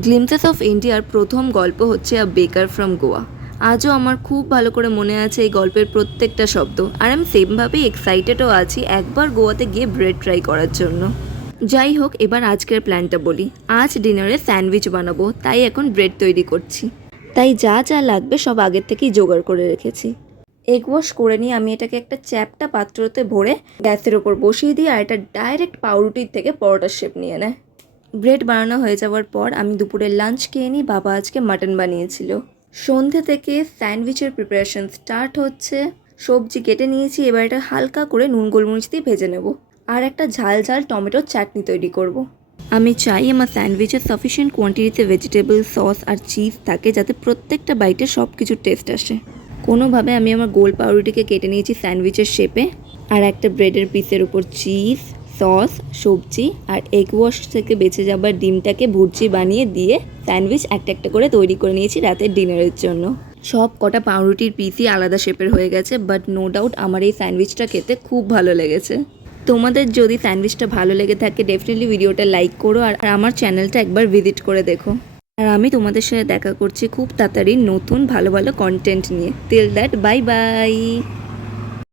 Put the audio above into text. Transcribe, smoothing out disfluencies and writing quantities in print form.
Glimpses of ইন্ডিয়ার প্রথম গল্প হচ্ছে আ বেকার ফ্রম গোয়া। আজও আমার খুব ভালো করে মনে আছে এই গল্পের প্রত্যেকটা শব্দ, আর আমি সেমভাবেই এক্সাইটেডও আছি একবার গোয়াতে গিয়ে ব্রেড ট্রাই করার জন্য। যাই হোক, এবার আজকের প্ল্যানটা বলি। আজ ডিনারে স্যান্ডউইচ বানাবো, তাই এখন ব্রেড তৈরি করছি। তাই যা যা লাগবে সব আগের থেকেই জোগাড় করে রেখেছি। এগ ওয়াশ করে নিয়ে আমি এটাকে একটা চ্যাপ্টা পাত্রতে ভরে গ্যাসের ওপর বসিয়ে দিই, আর এটা ডাইরেক্ট পাউরুটির থেকে পরোটার শেপ নিয়ে নেয়। ব্রেড বানানো হয়ে যাওয়ার পর আমি দুপুরে লাঞ্চ খেয়ে নিই। বাবা আজকে মাটন বানিয়েছিল। সন্ধে থেকে স্যান্ডউইচের প্রিপারেশন স্টার্ট হচ্ছে। সবজি কেটে নিয়েছি, এবার এটা হালকা করে নুন গোলমরিচ দিয়ে ভেজে নেব। আর একটা ঝাল ঝাল টমেটোর চাটনি তৈরি করব। আমি চাই আমার স্যান্ডউইচে সাফিসিয়েন্ট কোয়ান্টিটিতে ভেজিটেবল, সস আর চিজ থাকে, যাতে প্রত্যেকটা বাইটে সব কিছুর টেস্ট আসে। কোনোভাবে আমি আমার গোল পাউরুটিকে কেটে নিয়েছি স্যান্ডউইচের শেপে, আর একটা ব্রেডের পিসের উপর চিজ, সস, সবজি আর এগ ওয়াশ থেকে বেঁচে যাবার ডিমটাকে ভুর্জি বানিয়ে দিয়ে স্যান্ডউইচ একটা একটা করে তৈরি করে নিয়েছি রাতের ডিনারের জন্য। সব কটা পাউরুটির পিসই আলাদা শেপের হয়ে গেছে, বাট নো ডাউট আমার এই স্যান্ডউইচটা খেতে খুব ভালো লেগেছে। তোমাদের যদি স্যান্ডউইচটা ভালো লেগে থাকে ডেফিনেটলি ভিডিওটা লাইক করো, আর আমার চ্যানেলটা একবার ভিজিট করে দেখো। আর আমি তোমাদের সাথে দেখা করছি খুব তাড়াতাড়ি নতুন ভালো ভালো কন্টেন্ট নিয়ে। Till that, bye bye.